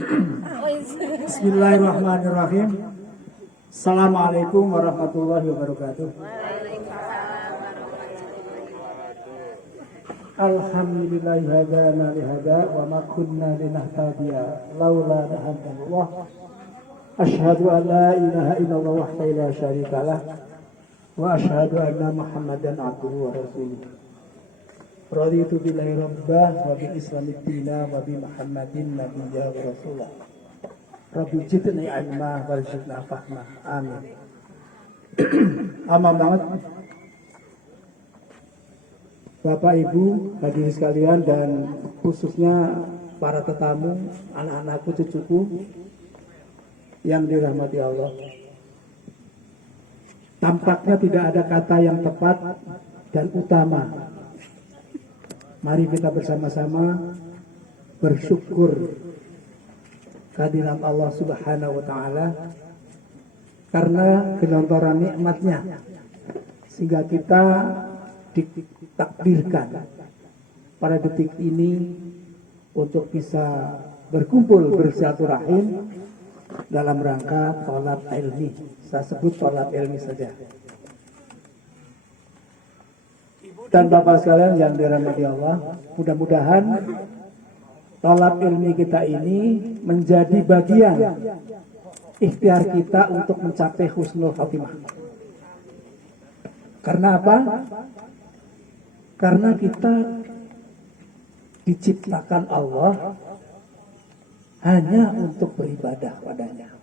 Bismillahirrahmanirrahim. Assalamualaikum warahmatullahi wabarakatuh. Alhamdulillahi hadana lihada wa ma kunna linahtadiya laula an hadana. Asyhadu an la ilaha illallah wahdahu la syarikalah wa asyhadu anna Muhammadan abduhu wa rasuluh. Raditu billahi rabbah wa bil islami dina wa bi Muhammadin nabiyya wa rasulah. Rabbi jidni ilma warzuqna fahma. Amin. Aman banget. Bapak Ibu hadirin sekalian dan khususnya para tetamu, anak-anakku, cucuku yang dirahmati Allah. Tampaknya tidak ada kata yang tepat dan utama. Mari kita bersama-sama bersyukur kehadiran Allah Subhanahu wa taala karena gelontoran nikmatnya sehingga kita ditakdirkan pada detik ini untuk bisa berkumpul bersilaturahim dalam rangka thalab ilmi. Saya sebut thalab ilmi saja. Dan Bapak sekalian yang dirahmati Allah, mudah-mudahan thalab ilmi kita ini menjadi bagian ikhtiar kita untuk mencapai husnul khotimah. Karena apa? Karena kita diciptakan Allah hanya untuk beribadah padanya.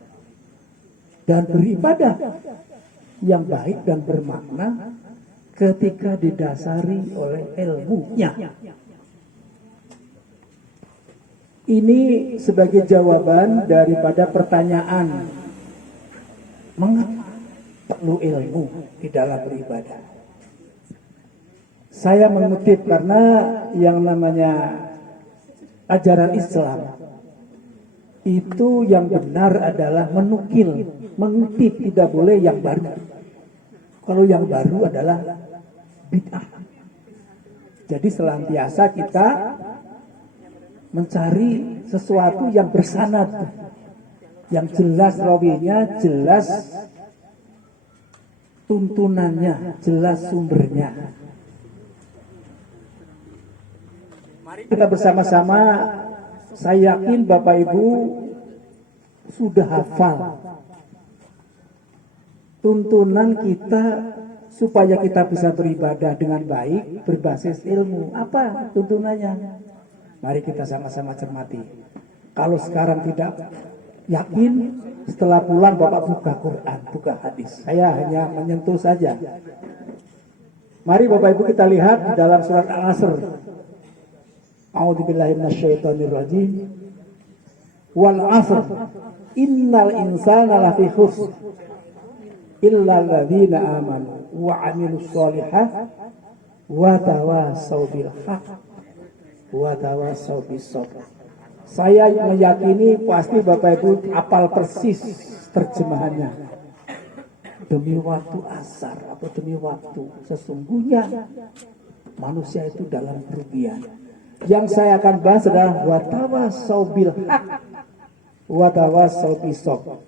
Dan beribadah yang baik dan bermakna ketika didasari oleh ilmunya. Ini sebagai jawaban daripada pertanyaan mengapa perlu ilmu di dalam beribadah. Saya mengutip karena yang namanya ajaran Islam itu yang benar adalah menukil, mengutip, tidak boleh yang baru. Kalau yang baru adalah bid'ah. Jadi senantiasa kita mencari sesuatu yang bersanad, yang jelas rawinya, jelas tuntunannya, jelas sumbernya. Kita bersama-sama, saya yakin Bapak Ibu sudah hafal tuntunan kita supaya kita bisa beribadah dengan baik berbasis ilmu. Apa tuntunannya? Mari kita sama-sama cermati. Kalau sekarang tidak yakin, setelah pulang Bapak buka Quran, buka hadis. Saya hanya menyentuh saja. Mari Bapak Ibu kita lihat dalam surat Al-Asr. A'udzubillahi minasyaitonirrajim. Wal 'asr. Innal insana lafi khusr. Illa alladzina amanu wa 'amilus sholihat wa tawassaw bil haqq wa tawassaw bis sabr. Saya meyakini pasti Bapak Ibu hafal persis terjemahannya. Demi waktu asar atau demi waktu, sesungguhnya manusia itu dalam kerugian. Yang saya akan bahas adalah wa tawassaw bil haqq wa tawassaw bis sabr.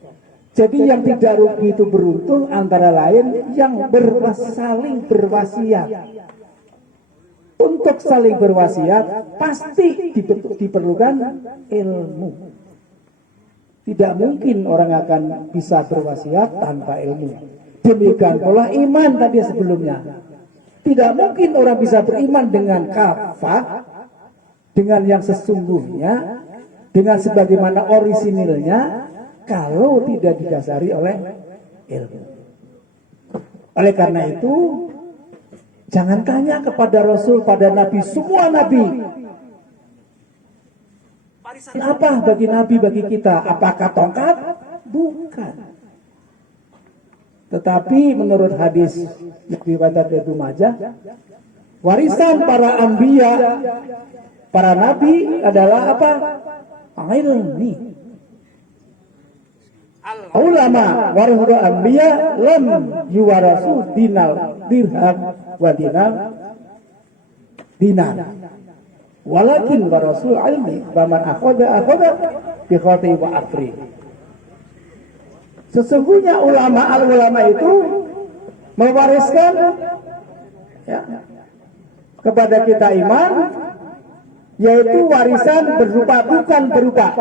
Jadi yang tidak rugi itu beruntung, antara lain yang saling berwasiat. Untuk saling berwasiat pasti diperlukan ilmu. Tidak mungkin orang akan bisa berwasiat tanpa ilmu. Demikian pula iman tadi sebelumnya. Tidak mungkin orang bisa beriman dengan kafah, dengan yang sesungguhnya, dengan sebagaimana orisinilnya, kalau tidak didasari oleh ilmu. Oleh karena itu, jangan tanya kepada Rasul, pada Nabi, semua Nabi. Apa bagi Nabi, bagi kita? Apakah tongkat? Bukan. Tetapi menurut hadis yang diriwayatkan Ibnu Majah, warisan para anbiya, para nabi adalah apa? Ilmi. Ulama warasul anbiya lam yuwarasu dinal dirham wa dinar walakin warasul ilmi faman akhadha bi khati wa afri. Sesungguhnya ulama itu mewariskan ya, kepada kita iman, yaitu warisan bukan berupa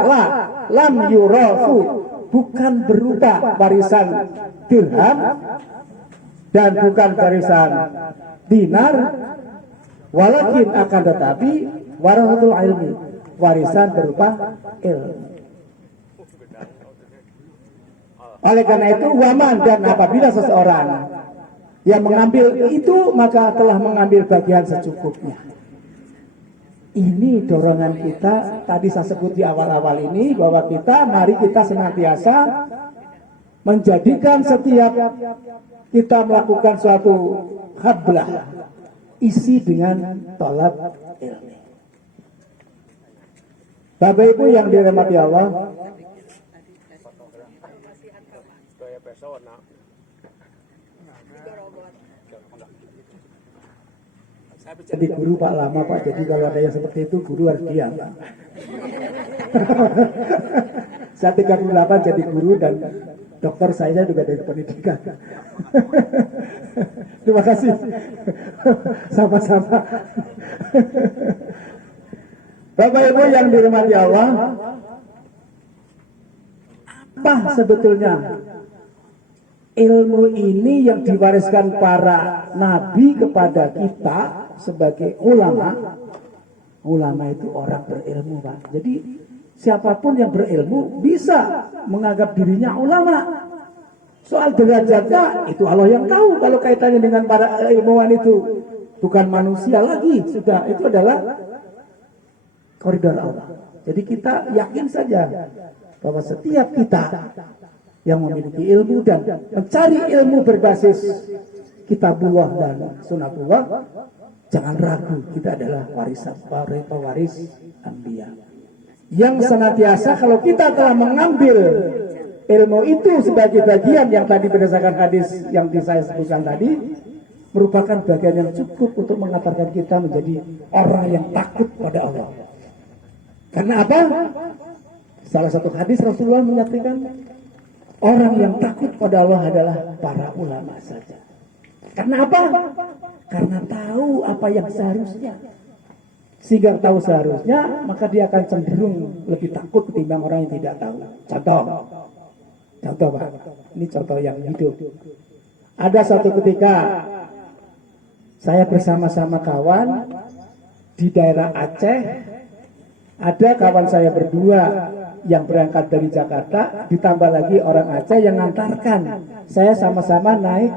lam yurafu, bukan berupa warisan dirham dan bukan warisan dinar, walakin akan tetapi warasatul ilmi, warisan berupa ilmu. Oleh karena itu waman, dan apabila seseorang yang mengambil itu maka telah mengambil bagian secukupnya. Ini dorongan kita, tadi saya sebut di awal-awal ini, bahwa mari kita senantiasa menjadikan setiap kita melakukan suatu hablah, isi dengan tolab ilmu. Bapak Ibu yang dirahmati Allah, jadi guru Pak lama Pak, jadi kalau ada yang seperti itu guru harus diam. Saya 38 jadi guru dan dokter saya juga dari pendidikan. Terima kasih. Sama-sama. Bapak Ibu yang dirahmati Allah, apa sebetulnya ilmu ini yang diwariskan para nabi kepada kita sebagai ulama? Ulama itu orang berilmu, Pak. Jadi siapapun yang berilmu bisa menganggap dirinya ulama. Soal derajatnya itu Allah yang tahu. Kalau kaitannya dengan para ilmuwan itu bukan manusia lagi, sudah itu adalah koridor Allah. Jadi kita yakin saja bahwa setiap kita yang memiliki ilmu dan mencari ilmu berbasis kitabullah dan sunatullah, jangan ragu, kita adalah pewaris anbiya. Yang senantiasa kalau kita telah mengambil ilmu itu sebagai bagian yang tadi berdasarkan hadis yang saya sebutkan tadi, merupakan bagian yang cukup untuk mengantarkan kita menjadi orang yang takut pada Allah. Karena apa? Salah satu hadis Rasulullah menyatakan, orang yang takut pada Allah adalah para ulama saja. Karena apa? Karena tahu apa yang seharusnya. Sehingga tahu seharusnya, maka dia akan cenderung lebih takut ketimbang orang yang tidak tahu. Contoh Pak, ini contoh yang hidup. Ada satu ketika saya bersama-sama kawan di daerah Aceh. Ada kawan saya berdua yang berangkat dari Jakarta, ditambah lagi orang Aceh yang ngantarkan. Saya sama-sama naik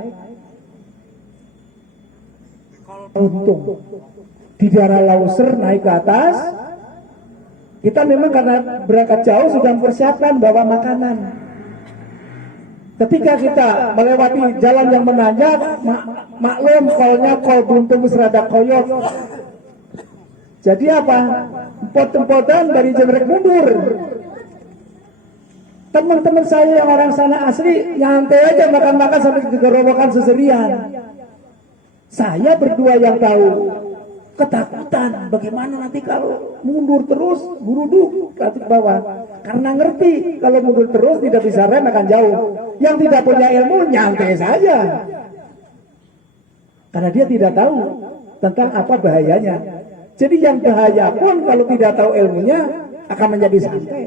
untung di daerah Lauser, naik ke atas. Kita memang karena berangkat jauh sudah mempersiapkan bawa makanan. Ketika kita melewati jalan yang menanjak, maklum kolnya kol buntung serada koyok. Jadi apa? Empot-empotan dari jemrek mundur. Teman-teman saya yang orang sana asli nyantai aja makan-makan sampai digorowokan seserian. Saya berdua yang tahu ketakutan. Bagaimana nanti kalau mundur terus buruduk ke bawah? Karena ngerti kalau mundur terus tidak bisa rem akan jauh. Yang tidak punya ilmu nyantai saja. Karena dia tidak tahu tentang apa bahayanya. Jadi yang bahaya pun kalau tidak tahu ilmunya akan menjadi santai.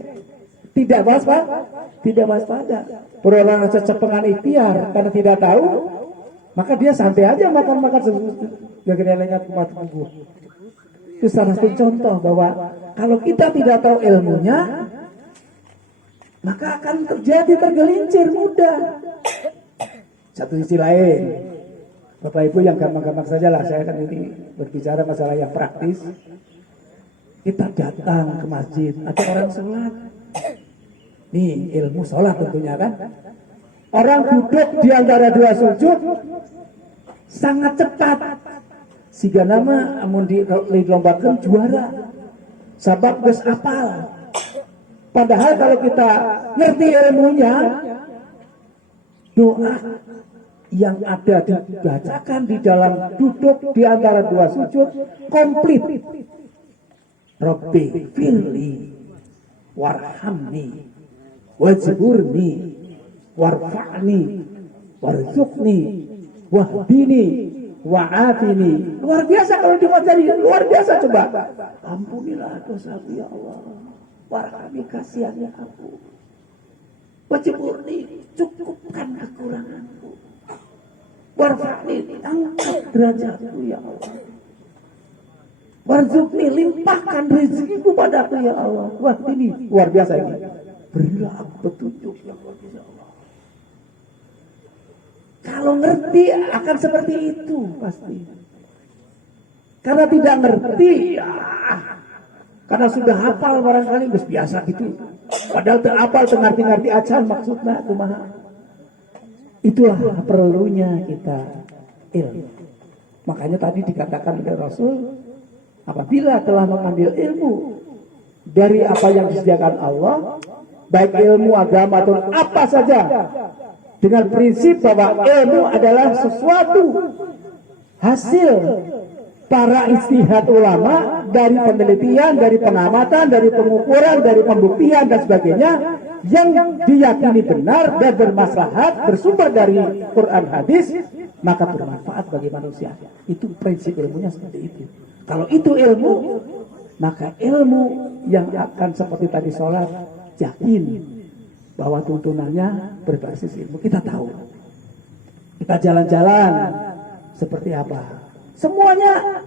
Tidak waspada. Berorang secepengan ikhtiar karena tidak tahu, maka dia santai aja makan-makan gak kumat tubuh. Itu salah satu contoh bahwa kalau kita tidak tahu ilmunya, maka akan terjadi tergelincir mudah. Satu sisi lain, Bapak Ibu yang gampang-gampang saja lah, saya kan ini berbicara masalah yang praktis. Kita datang ke masjid, ada orang sholat. Nih ilmu sholat tentunya kan. Orang duduk di antara dua sujud sangat cepat. Sehingga nama amun dilombakan juara. Sabab geus apal. Padahal kalau kita ngerti ilmunya, doa yang ada dibacakan di dalam duduk di antara dua sujud komplit. Rabbi firli warhamni, wajburni, warfa'ni, warzuqni, wahdini, wa'afini. Luar biasa kalau dibaca, luar biasa coba. Ampunilah dosaku ya Allah, warhamni, kasihani aku, wajburni, cukupkan kekuranganku, warfa'ni, angkat derajatku ya Allah, warzuqni, limpahkan rezekiku padaku ya Allah, wahdini, luar biasa ini, berilah aku petunjuk ya Allah. Kalau ngerti akan seperti itu pasti. Karena tidak ngerti, ya, karena sudah hafal barangkali biasa gitu. Padahal terhafal, ngerti acan maksudnya kumaha. Itulah perlunya kita ilmu. Makanya tadi dikatakan oleh Rasul, apabila telah mengambil ilmu dari apa yang disediakan Allah, baik ilmu agama atau apa saja, dengan prinsip bahwa ilmu adalah sesuatu hasil para istihad ulama dari penelitian, dari pengamatan, dari pengukuran, dari pembuktian dan sebagainya yang diyakini benar dan bermaslahat, bersumber dari Quran hadis, maka bermanfaat bagi manusia. Itu prinsip ilmunya seperti itu. Kalau itu ilmu, maka ilmu yang akan seperti tadi sholat, yakin bahwa tuntunannya berbasis ilmu. Kita tahu, kita jalan-jalan seperti apa, semuanya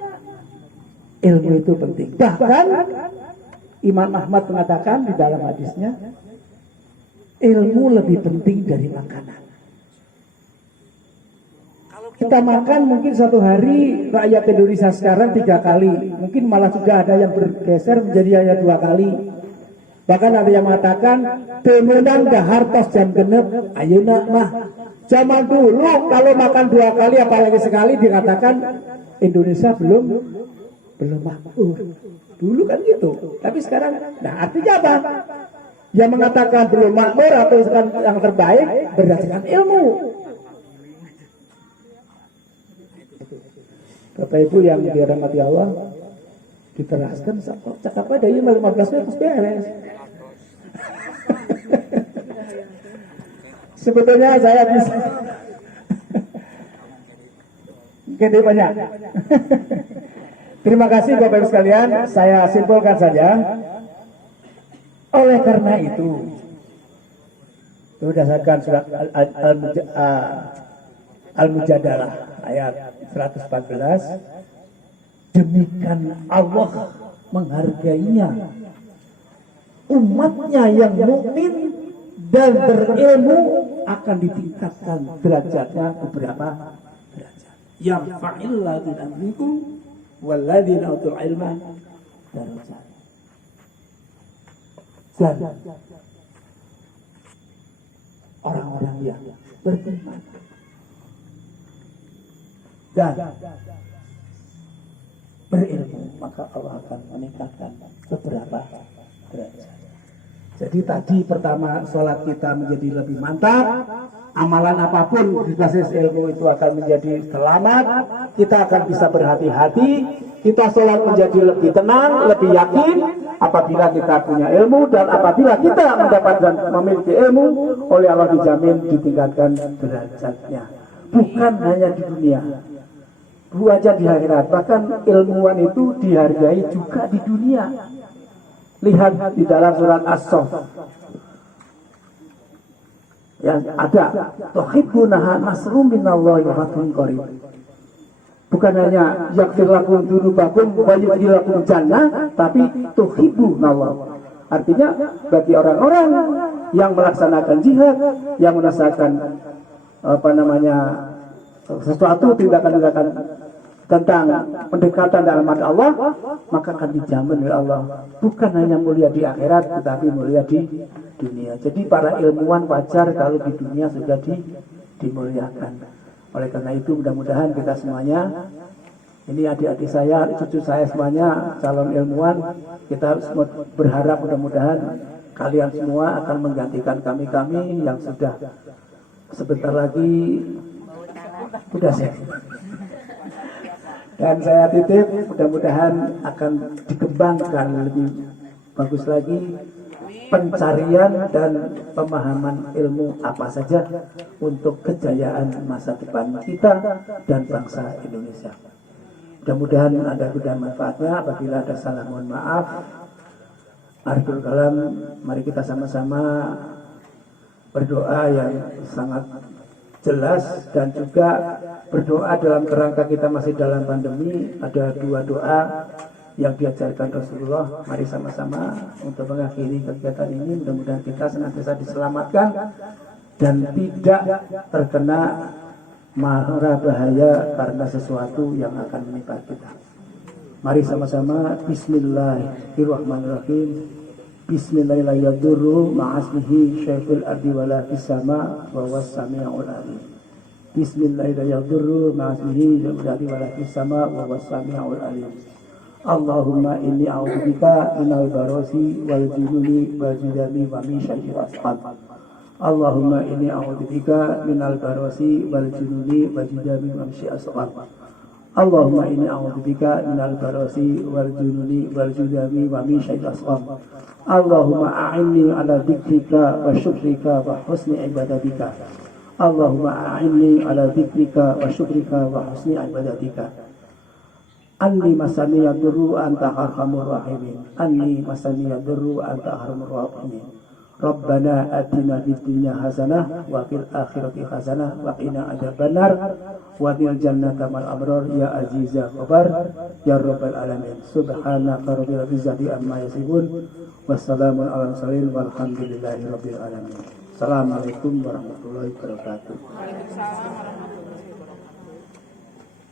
ilmu itu penting. Bahkan Imam Ahmad mengatakan di dalam hadisnya, ilmu lebih penting dari makanan. Kalau kita makan mungkin satu hari, rakyat Indonesia sekarang 3 kali, mungkin malah sudah ada yang bergeser menjadi hanya 2 kali. Bahkan ada yang mengatakan temenan dahartos jam genep ayeuna mah. Zaman dulu kalau makan 2 kali apalagi sekali dikatakan Indonesia belum makmur. Dulu kan gitu. Tapi sekarang, nah artinya apa? Yang mengatakan belum makmur atau yang terbaik berdasarkan ilmu. Bapak Ibu yang dirahmati Allah, diteraskan cakap ada 15 menit terus beres. Sebetulnya saya bisa gede banyak. Terima kasih Bapak Ibu sekalian, saya simpulkan saja. Oleh karena itu berdasarkan surat Al-Mujadalah ayat 114, demikian Allah menghargainya umatnya yang mukmin dan berilmu akan ditingkatkan derajatnya beberapa derajat. Yang fa'illadzina minkum walladzina utul ilma darajat. Dan orang-orang yang beriman dan berilmu, maka Allah akan meningkatkan beberapa derajat. Jadi tadi pertama sholat kita menjadi lebih mantap, amalan apapun berbasis ilmu itu akan menjadi selamat, kita akan bisa berhati-hati, kita sholat menjadi lebih tenang, lebih yakin apabila kita punya ilmu, dan apabila kita mendapatkan memiliki ilmu, oleh Allah dijamin ditingkatkan derajatnya. Bukan hanya di dunia, aja di akhirat, bahkan ilmuwan itu dihargai juga di dunia. Lihat di dalam surat As-Saff yang ada tuhibbunaha nasrum minallahi wa fathun qarib. Bukan hanya yaghfir lakum dzunubakum wa yudkhil lakum jannah, tapi tuhibbunallah. Artinya bagi orang-orang yang melaksanakan jihad, yang merasakan sesuatu tindakan-tindakan tentang pendekatan dalam hati Allah, maka akan dijamin oleh Allah bukan hanya mulia di akhirat tetapi mulia di dunia. Jadi para ilmuwan wajar kalau di dunia sudah dimuliakan. Oleh karena itu mudah-mudahan kita semuanya, ini adik-adik saya, cucu saya semuanya calon ilmuwan, kita harus berharap mudah-mudahan kalian semua akan menggantikan kami-kami yang sudah sebentar lagi sudah saya. Dan saya titip mudah-mudahan akan dikembangkan lebih bagus lagi pencarian dan pemahaman ilmu apa saja untuk kejayaan masa depan kita dan bangsa Indonesia. Mudah-mudahan ada guna manfaatnya. Apabila ada salah mohon maaf. Akhirul kalam, mari kita sama-sama berdoa yang sangat jelas dan juga berdoa dalam kerangka kita masih dalam pandemi. Ada 2 doa yang diajarkan Rasulullah. Mari sama-sama untuk mengakhiri kegiatan ini. Mudah-mudahan kita senantiasa diselamatkan dan tidak terkena mara bahaya karena sesuatu yang akan menimpa kita. Mari sama-sama Bismillahirrahmanirrahim. Bismillahirrahmanirrahim. Ma'asmihi syai'ul ardi wala fis-sama wa was-sami'ul alim. Bismillahirrahmanirrahim. Ma'asmihi syai'ul ardi wala fis-sama wa was-sami'ul alim. Allahumma inni a'udzubika minal barasi wal jununi wal judami wa min syarril asqam. Allahumma inni a'udzubika minal barasi wal jununi wal judami wa min syarril asqam. Allahumma inni a'udzubika minal barasi wal jununi wal judami wa min syarril asqam. Allahumma a'inni ala dzikrika wa syukrika wa husni ibadatika. Allahumma a'inni ala dzikrika wa syukrika wa husni ibadatika. Anni masani yadurru anta arhamur rahimin. Anni masani yadurru anta arhamur rahimin. Rabbana atina fid dunya hasanah wa fil akhirati hasanah wa qina adzabannar wa qina jannata mal abrar ya aziz ya ghaffar ya rabbal alamin. Subhanaka rabbil izzati amma yasifun. Wassalamu ala mursalin walhamdulillahi rabbil alamin. Assalamualaikum warahmatullahi wabarakatuh.